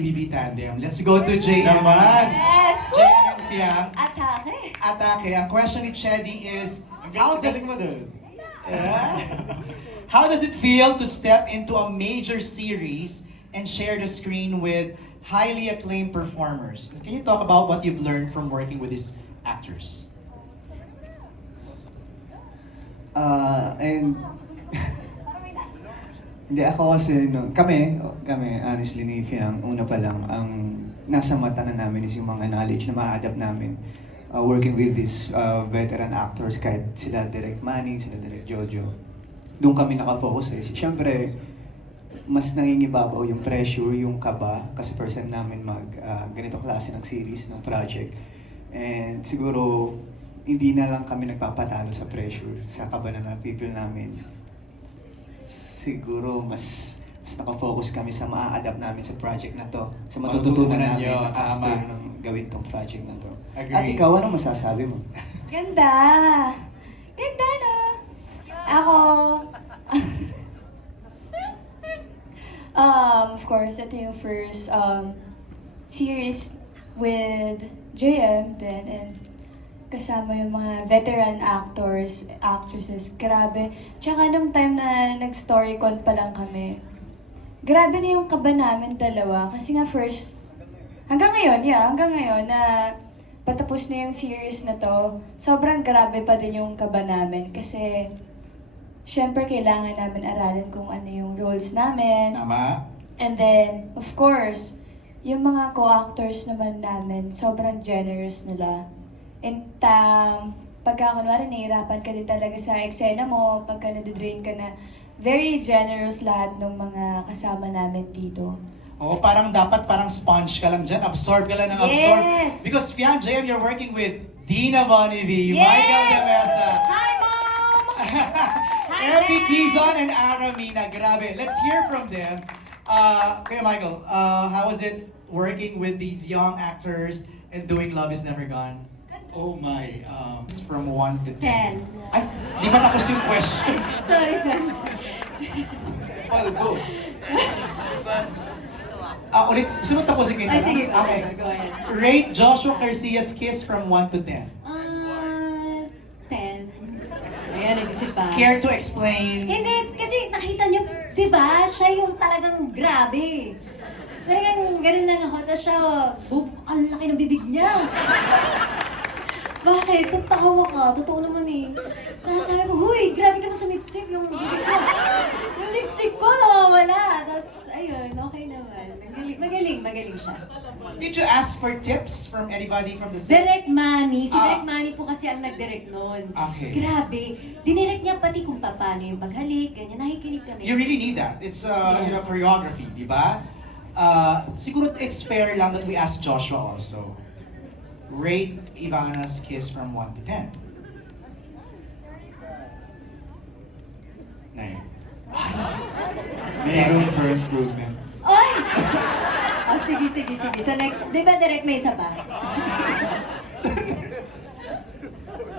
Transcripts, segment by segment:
BB Tandem. Let's go to JM. Naman. Yes! JM and Fiang. Atake! Atake. Ang question ni Chedi is, how does it feel to step into a major series and share the screen with highly acclaimed performers? Can you talk about what you've learned from working with these actors? And hindi ako kasi kami honestly ni Fiang, una pa lang ang nasa mata na namin is yung mga knowledge na ma-adapt namin working with these veteran actors, kahit sila Direk Manny, sila Direk Jojo. Doon kami nakafocus eh. Siyempre, mas nangingibabaw yung pressure, yung kaba, kasi first time namin mag ganito klase ng series, ng project. And siguro, hindi na lang kami nagpapatalo sa pressure, sa kaba na na-feel namin. Siguro mas nakafocus kami sa maa-adapt namin sa project na to, sa matututunan namin after ng gawin tong project na to. Agree. At ikaw, ano masasabi mo? Ganda! Ganda no? Ako... of course, ito yung first series with JM then, and kasama yung mga veteran actors, actresses. Grabe. Tsaka nung time na nag-storycon pa lang kami, grabe na yung kaba namin dalawa. Kasi nga first, hanggang ngayon na patapos na yung series na to, sobrang grabe pa din yung kaba namin. Kasi, syempre kailangan namin aralin kung ano yung roles namin. Tama? And then, of course, yung mga co-actors naman namin, sobrang generous nila. And pagka kunwari nahihirapan ka din talaga sa eksena mo, pagka nadidrain ka na, very generous lahat ng mga kasama namin dito. Oo, parang sponge ka lang dyan. Absorb ka lang ng absorb. Yes! Because Fiang, JM, you're working with Dina Bonnevie, Yes! Michael De Mesa, Hi, Mom! Hi, Erby Dad! Quizon, and Aramina. Grabe. Let's hear from them. Kaya Michael, how was it working with these young actors and doing Love Is Never Gone? Oh my, From 1 to 10. 10. Ay, di ba tapos yung question? Sorry. well, go. Ulit, gusto mo tapusin ko yung Ay, tanong? sige. Okay. Go ahead. Rate Joshua Garcia's kiss from 1 to 10. 10. Ayan, nag-isip pa. Care to explain? Hindi, kasi nakita nyo, di ba? Siya yung talagang grabe. Talagang ganun lang ako. Tapos siya, ang laki ng bibig niya. Bakit? Tatawa ka. Totoo naman eh. Tapos sabi ko, huy, grabe ka na sumipsip yung bibig ko. Yung lipstick ko nawawala. Tapos, ayun, okay naman. Magaling siya. Did you ask for tips from anybody from the set? Direct Manny. Si Ah. Direct Manny po kasi ang nag-direct nun. Okay. Grabe. Dinirect niya pati kung paano yung paghalik, ganyan. Nakikinig kami. You really need that. It's Yes. choreography, di ba? Siguro it's fair lang that we ask Joshua also. Rate Ivana's kiss from 1 to 10. 9. May room for improvement. Ay! Oh, sige. So next, di ba direct may isa pa?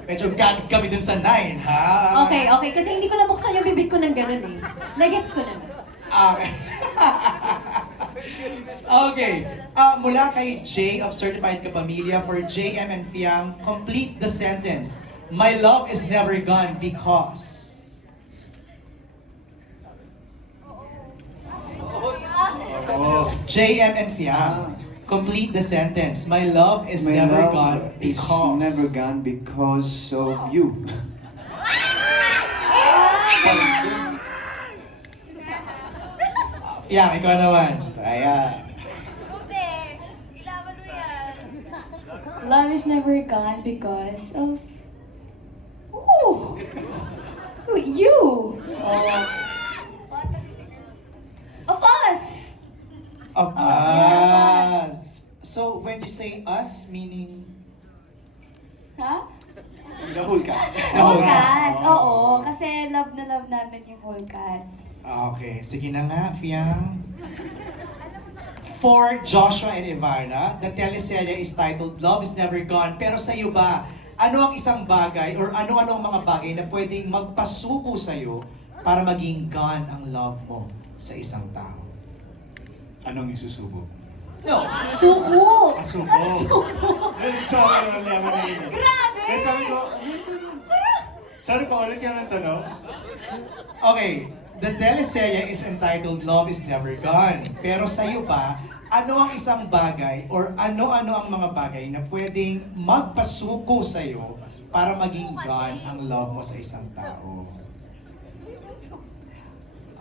Medyo gagged kami dun sa 9, ha? Okay. Kasi hindi ko nabuksan yung bibig ko ng ganun eh. Nagets ko naman. Okay. Okay. Mula kay Jay of Certified Kapamilya, for JM and Fiang, complete the sentence. My love is never gone because... JM and Fiang, complete the sentence. My love is My never love gone is because... never gone because of you. Fiang, ikaw naman. Kaya, Love is never gone because of... Ooh! You! Of us! Of us. So when you say us, meaning... Ha? the whole cast. The whole cast. Cast, oo. Kasi love na love namin yung whole cast. Okay, sige na nga, Fiang. For Joshua and Ivana, the teleserye is titled Love is Never Gone. Pero sa iyo ba, ano ang isang bagay or ano-ano ang mga bagay na pwedeng magpasuko sa iyo para maging gone ang love mo sa isang tao? Anong isusubok? No. Suko! Suko. Ano suko? Sorry naman naman na yun. Grabe! Kaya sabi ko, sorry pa ulit yan ang tanong. Okay, the teleserye is entitled Love is Never Gone. Pero sa'yo ba, ano ang isang bagay or ano-ano ang mga bagay na pwedeng magpasuko sa'yo para maging gone ang love mo sa isang tao?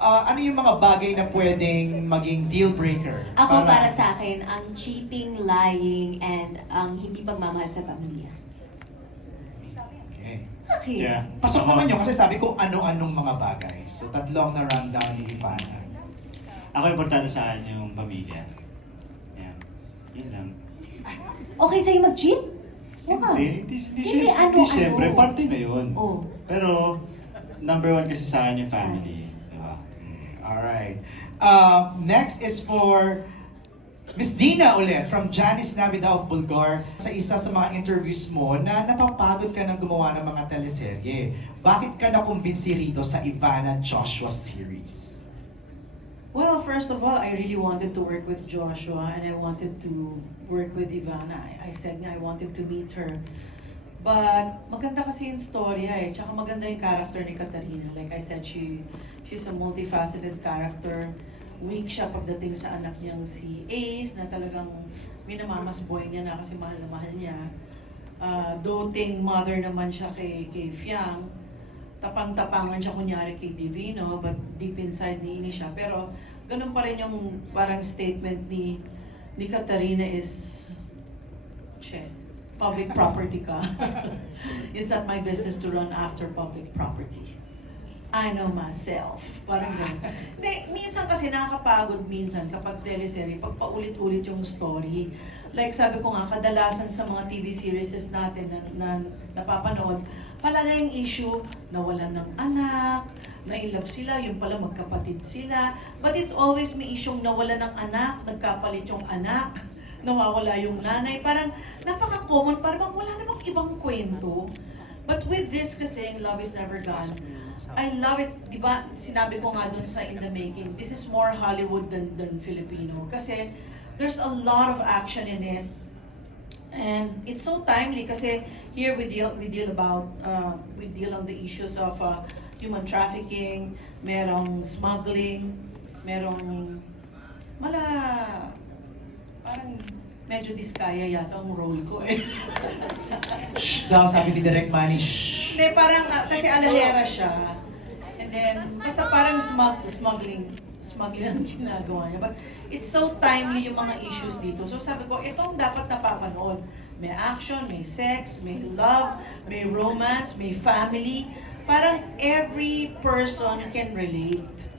Ano yung mga bagay na pwedeng maging deal breaker? Ako para sa akin, ang cheating, lying, and ang hindi pagmamahal sa pamilya. Okay. Okay. Yeah. Pasok naman yun kasi sabi ko ano-anong mga bagay. So tatlong na rundown ni Ivana. Ako importante sa akin yung pamilya. Yeah. Yun lang. Okay sa'yo mag-cheat? Wow. Hindi, ano, siyempre, ano? parte na yun. Oh. Pero, number one kasi sa akin yung family. Diba? Alright. Next is for Miss Dina ulit from Janice Navida of Bulgar. Sa isa sa mga interviews mo na napapagod ka ng gumawa ng mga teleserye. Bakit ka nakumbinsi rito sa Ivana Joshua series? Well, first of all, I really wanted to work with Joshua and I wanted to work with Ivana. I said nga I wanted to meet her. But maganda kasi yung storya eh. Tsaka maganda yung character ni Katarina. Like I said, she's a multifaceted character. Weak siya pagdating sa anak niyang si Ace na talagang minamamasboy niya na kasi mahal na mahal niya. Doting mother naman siya kay Fiang. Tapang-tapangan siya kunyari kay Divino, but deep inside niinis siya. Pero ganun pa rin yung parang statement ni Katarina is, che, public property ka. It's not my business to run after public property. I know myself. Parang ganun. Hindi, minsan kasi nakakapagod minsan kapag teleserye, pag paulit-ulit yung story. Like sabi ko nga, kadalasan sa mga TV series natin na napapanood, palagi yung issue, nawalan ng anak, na-inlove sila, yung pala magkapatid sila. But it's always may issue nawalan ng anak, nagkapalit yung anak, nawawala yung nanay. Parang napaka-common, parang wala namang ibang kwento. But with this kasi, Love is Never Gone, I love it, di ba, sinabi ko nga dun sa In the Making, this is more Hollywood than Filipino. Kasi there's a lot of action in it. And it's so timely kasi here we deal on the issues of human trafficking, merong smuggling, merong parang medyo diskaya yata ang role ko eh. Shh daw, sabi ni Direct Manny, shh. Hindi, parang kasi alahera siya. And then, basta parang smuggling ang ginagawa niya. But it's so timely yung mga issues dito. So sabi ko, ito ang dapat napapanood. May action, may sex, may love, may romance, may family. Parang every person can relate.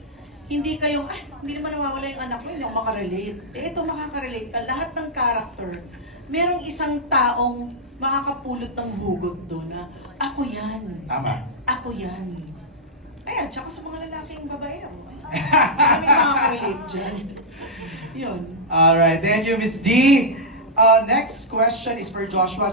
Hindi kayong, hindi naman nawawala yung anak ko, hindi ako makarelate. Ito makakarelate ka. Lahat ng character, merong isang taong makakapulot ng hugot doon na, ako yan. Tama. Ako yan. Ayan, tsaka sa mga lalaking babae. Kami makaka-relate dyan. Yun. Alright, thank you, Miss D. Next question is for Joshua.